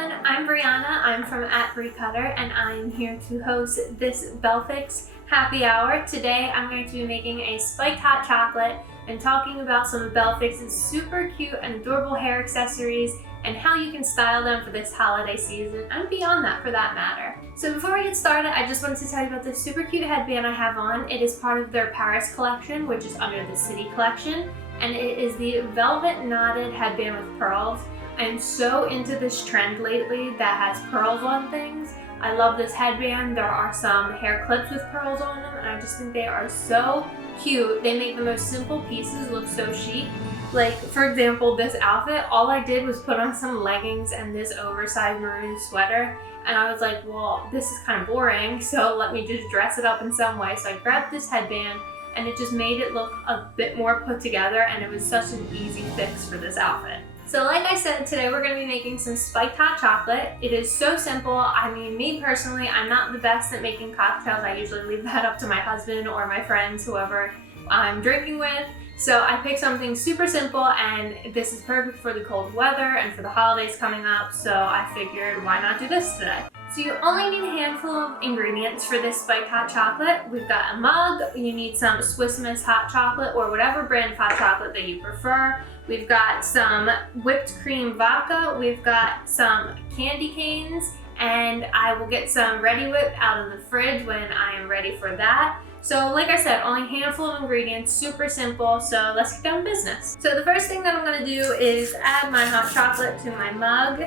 everyone, I'm Brianna. I'm from @BrieCutter and I'm here to host this Bellefixe happy hour. Today I'm going to be making a spiked hot chocolate and talking about some of Bellefixe's super cute and adorable hair accessories and how you can style them for this holiday season and beyond that for that matter. So before we get started, I just wanted to tell you about this super cute headband I have on. It is part of their Paris collection, which is under the City collection, and it is the velvet knotted headband with pearls. I'm so into this trend lately that has pearls on things. I love this headband. There are some hair clips with pearls on them and I just think they are so cute. They make the most simple pieces look so chic. Like, for example, this outfit, all I did was put on some leggings and this oversized maroon sweater, and I was like, well, this is kind of boring, so let me just dress it up in some way. So I grabbed this headband and it just made it look a bit more put together, and it was such an easy fix for this outfit. So like I said, today we're going to be making some spiked hot chocolate. It is so simple. I mean, me personally, I'm not the best at making cocktails. I usually leave that up to my husband or my friends, whoever I'm drinking with. So I picked something super simple, and this is perfect for the cold weather and for the holidays coming up, so I figured why not do this today. So you only need a handful of ingredients for this spiked hot chocolate. We've got a mug, you need some Swiss Miss hot chocolate or whatever brand of hot chocolate that you prefer. We've got some whipped cream vodka, we've got some candy canes, and I will get some Ready Whip out of the fridge when I am ready for that. So like I said, only a handful of ingredients, super simple, so let's get down to business. So the first thing that I'm gonna do is add my hot chocolate to my mug,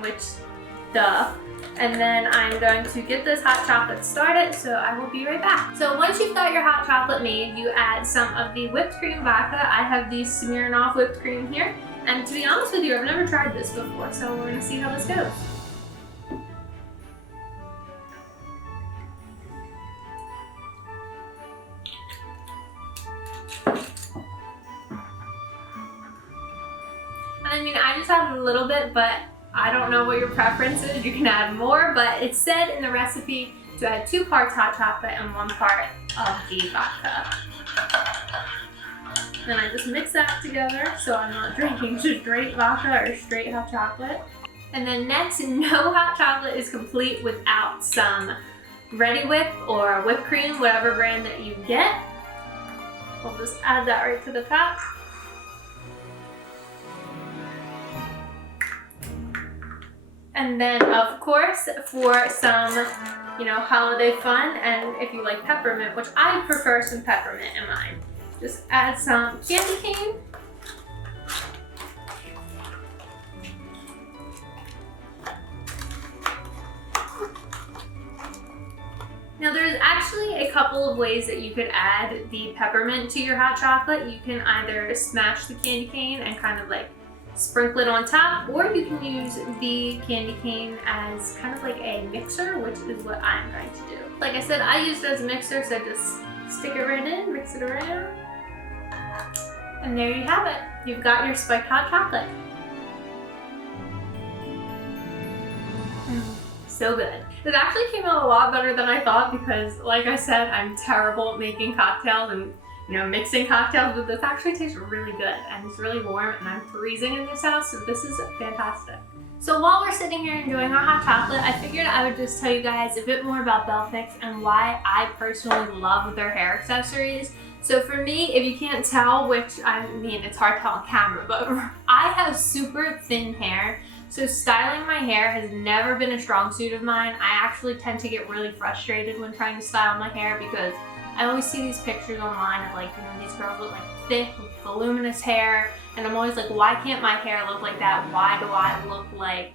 which, duh. And then I'm going to get this hot chocolate started, so I will be right back. So once you've got your hot chocolate made, you add some of the whipped cream vodka. I have the Smirnoff whipped cream here, and to be honest with you, I've never tried this before, so we're gonna see how this goes. I mean, I just added a little bit, but I don't know what your preference is. You can add more, but it said in the recipe to add 2 parts hot chocolate and 1 part of the vodka. Then I just mix that together so I'm not drinking straight vodka or straight hot chocolate. And then next, no hot chocolate is complete without some Ready Whip or whipped cream, whatever brand that you get. We'll just add that right to the top. And then, of course, for some, holiday fun, and if you like peppermint, which I prefer some peppermint in mine, just add some candy cane. Now, there's actually a couple of ways that you could add the peppermint to your hot chocolate. You can either smash the candy cane and kind of like sprinkle it on top, or you can use the candy cane as kind of like a mixer, which is what I'm going to do. Like I said, I used it as a mixer, so just stick it right in, mix it around, and there you have it. You've got your spiked hot chocolate. So good. It actually came out a lot better than I thought because, like I said, I'm terrible at making cocktails and mixing cocktails, but this actually tastes really good and it's really warm and I'm freezing in this house, so this is fantastic. So while we're sitting here enjoying our hot chocolate, I figured I would just tell you guys a bit more about Bellefixe and why I personally love their hair accessories. So for me, if you can't tell, which I mean, it's hard to tell on camera, but I have super thin hair. So styling my hair has never been a strong suit of mine. I actually tend to get really frustrated when trying to style my hair because I always see these pictures online of these girls with thick, voluminous hair, and I'm always like, why can't my hair look like that? Why do I look like,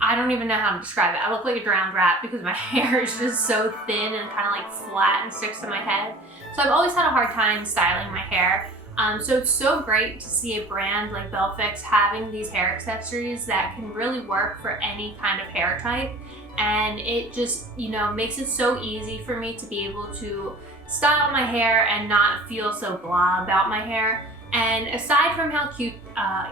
I don't even know how to describe it. I look like a drowned rat because my hair is just so thin and kind of flat and sticks to my head. So I've always had a hard time styling my hair. So it's so great to see a brand like Bellefixe having these hair accessories that can really work for any kind of hair type. And it just, makes it so easy for me to be able to style my hair and not feel so blah about my hair. And aside from how cute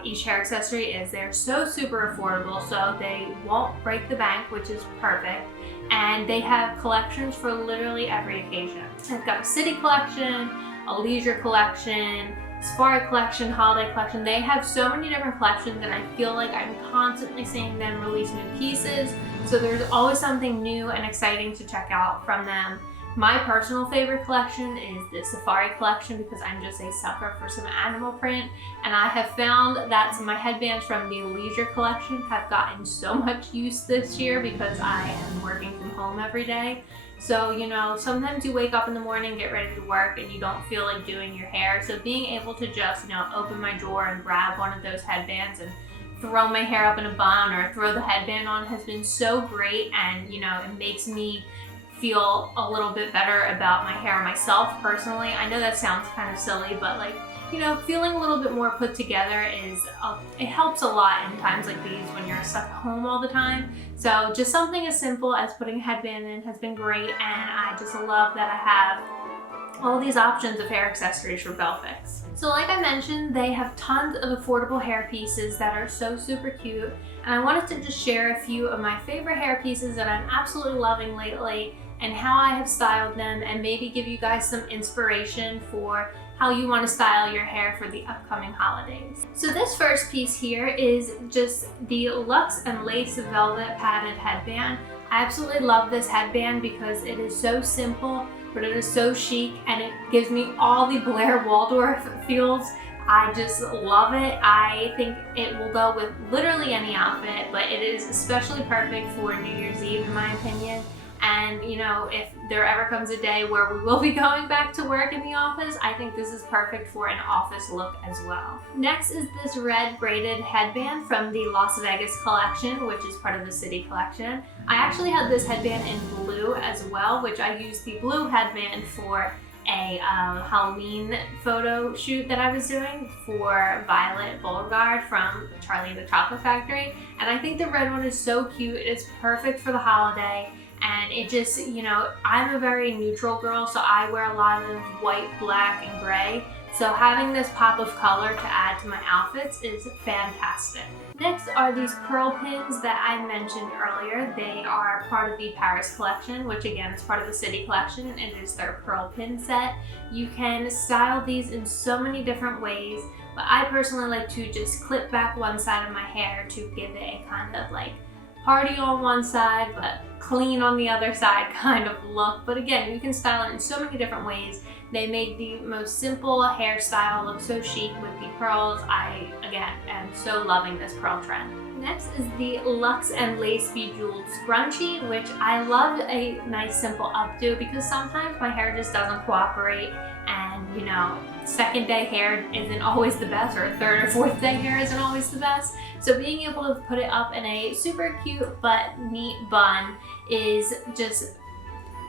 each hair accessory is, they're so super affordable, so they won't break the bank, which is perfect. And they have collections for literally every occasion. I've got a city collection, a leisure collection, safari collection, holiday collection. They have so many different collections, and I feel like I'm constantly seeing them release new pieces. So there's always something new and exciting to check out from them. My personal favorite collection is the Safari collection because I'm just a sucker for some animal print, and I have found that my headbands from the Leisure collection have gotten so much use this year because I am working from home every day. So, you know, sometimes you wake up in the morning, get ready to work, and you don't feel like doing your hair. So being able to just, you know, open my drawer and grab one of those headbands and throw my hair up in a bun or throw the headband on has been so great, and, you know, it makes me feel a little bit better about my hair myself personally. I know that sounds kind of silly, but like, you know, feeling a little bit more put together it helps a lot in times like these when you're stuck home all the time. So just something as simple as putting a headband in has been great, and I just love that I have all these options of hair accessories for Bellefixe. So like I mentioned, they have tons of affordable hair pieces that are so super cute, and I wanted to just share a few of my favorite hair pieces that I'm absolutely loving lately and how I have styled them, and maybe give you guys some inspiration for how you want to style your hair for the upcoming holidays. So this first piece here is just the Luxe and Lace Velvet Padded Headband. I absolutely love this headband because it is so simple, but it is so chic, and it gives me all the Blair Waldorf feels. I just love it. I think it will go with literally any outfit, but it is especially perfect for New Year's Eve in my opinion. And you know, if there ever comes a day where we will be going back to work in the office, I think this is perfect for an office look as well. Next is this red braided headband from the Las Vegas collection, which is part of the City collection. I actually had this headband in blue as well, which I used the blue headband for a Halloween photo shoot that I was doing for Violet Beauregard from Charlie and the Chocolate Factory. And I think the red one is so cute. It's perfect for the holiday. And it just, you know, I'm a very neutral girl, so I wear a lot of white, black, and gray. So having this pop of color to add to my outfits is fantastic. Next are these pearl pins that I mentioned earlier. They are part of the Paris collection, which again is part of the City collection, and it is their pearl pin set. You can style these in so many different ways, but I personally like to just clip back one side of my hair to give it a kind of like party on one side, but clean on the other side kind of look. But again, you can style it in so many different ways. They made the most simple hairstyle look so chic with the pearls. I, again, am so loving this pearl trend. Next is the Luxe and Lace Bejeweled Scrunchie, which I love a nice simple updo because sometimes my hair just doesn't cooperate, and you know, second day hair isn't always the best, or third or fourth day hair isn't always the best. So being able to put it up in a super cute but neat bun is just,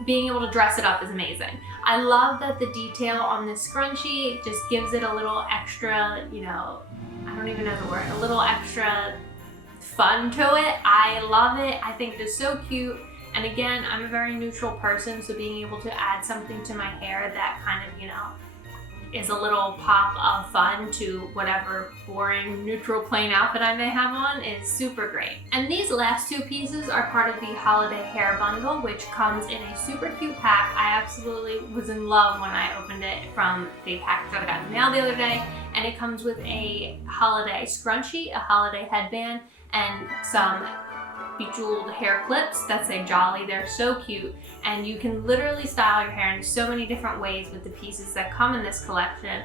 being able to dress it up is amazing. I love that the detail on this scrunchie just gives it a little extra, you know, I don't even know the word, a little extra fun to it. I love it. I think it is so cute. And again, I'm a very neutral person, so being able to add something to my hair that kind of, you know, is a little pop of fun to whatever boring neutral plain outfit I may have on is super great. And these last two pieces are part of the holiday hair bundle, which comes in a super cute pack. I absolutely was in love when I opened it from the package that I got in the mail the other day. And it comes with a holiday scrunchie, a holiday headband, and some bejeweled hair clips that say Jolly. They're so cute, and you can literally style your hair in so many different ways with the pieces that come in this collection.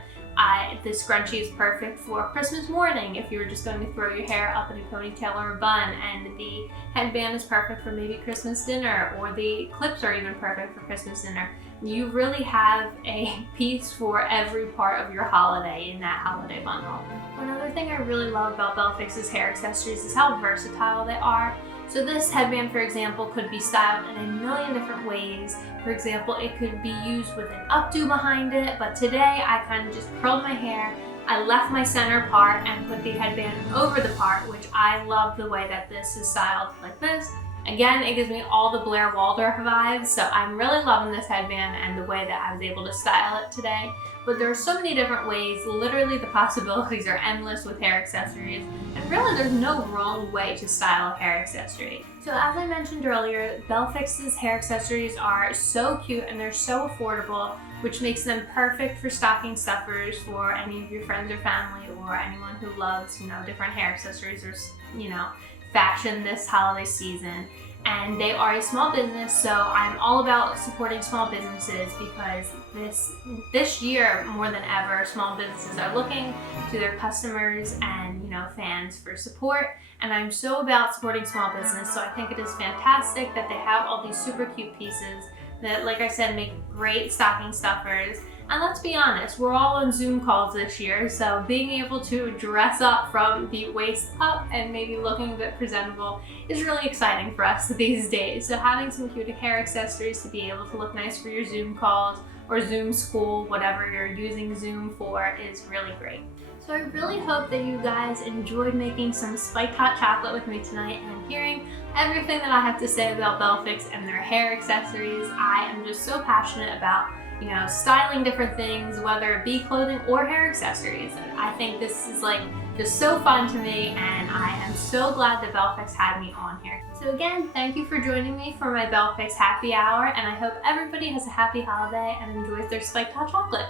This scrunchie is perfect for Christmas morning if you were just going to throw your hair up in a ponytail or a bun, and the headband is perfect for maybe Christmas dinner, or the clips are even perfect for Christmas dinner. You really have a piece for every part of your holiday in that holiday bundle. Another thing I really love about Bellefixe's hair accessories is how versatile they are. So this headband, for example, could be styled in a million different ways. For example, it could be used with an updo behind it, but today I kind of just curled my hair. I left my center part and put the headband over the part, which I love the way that this is styled like this. Again, it gives me all the Blair Waldorf vibes, so I'm really loving this headband and the way that I was able to style it today. But there are so many different ways. Literally, the possibilities are endless with hair accessories, and really there's no wrong way to style a hair accessory. So as I mentioned earlier, Bellefixe's hair accessories are so cute and they're so affordable. which makes them perfect for stocking stuffers for any of your friends or family, or anyone who loves, different hair accessories or, fashion this holiday season. And they are a small business, so I'm all about supporting small businesses because this year, more than ever, small businesses are looking to their customers and fans for support. And I'm so about supporting small business, so I think it is fantastic that they have all these super cute pieces that, like I said, make great stocking stuffers. And let's be honest, we're all on Zoom calls this year, so being able to dress up from the waist up and maybe looking a bit presentable is really exciting for us these days. So having some cute hair accessories to be able to look nice for your Zoom calls or Zoom school, whatever you're using Zoom for, is really great. So I really hope that you guys enjoyed making some spiked hot chocolate with me tonight and hearing everything that I have to say about Bellefixe and their hair accessories. I am just so passionate about styling different things, whether it be clothing or hair accessories. And I think this is just so fun to me, and I am so glad that Bellefixe had me on here. So again, thank you for joining me for my Bellefixe happy hour, and I hope everybody has a happy holiday and enjoys their spiked hot chocolate.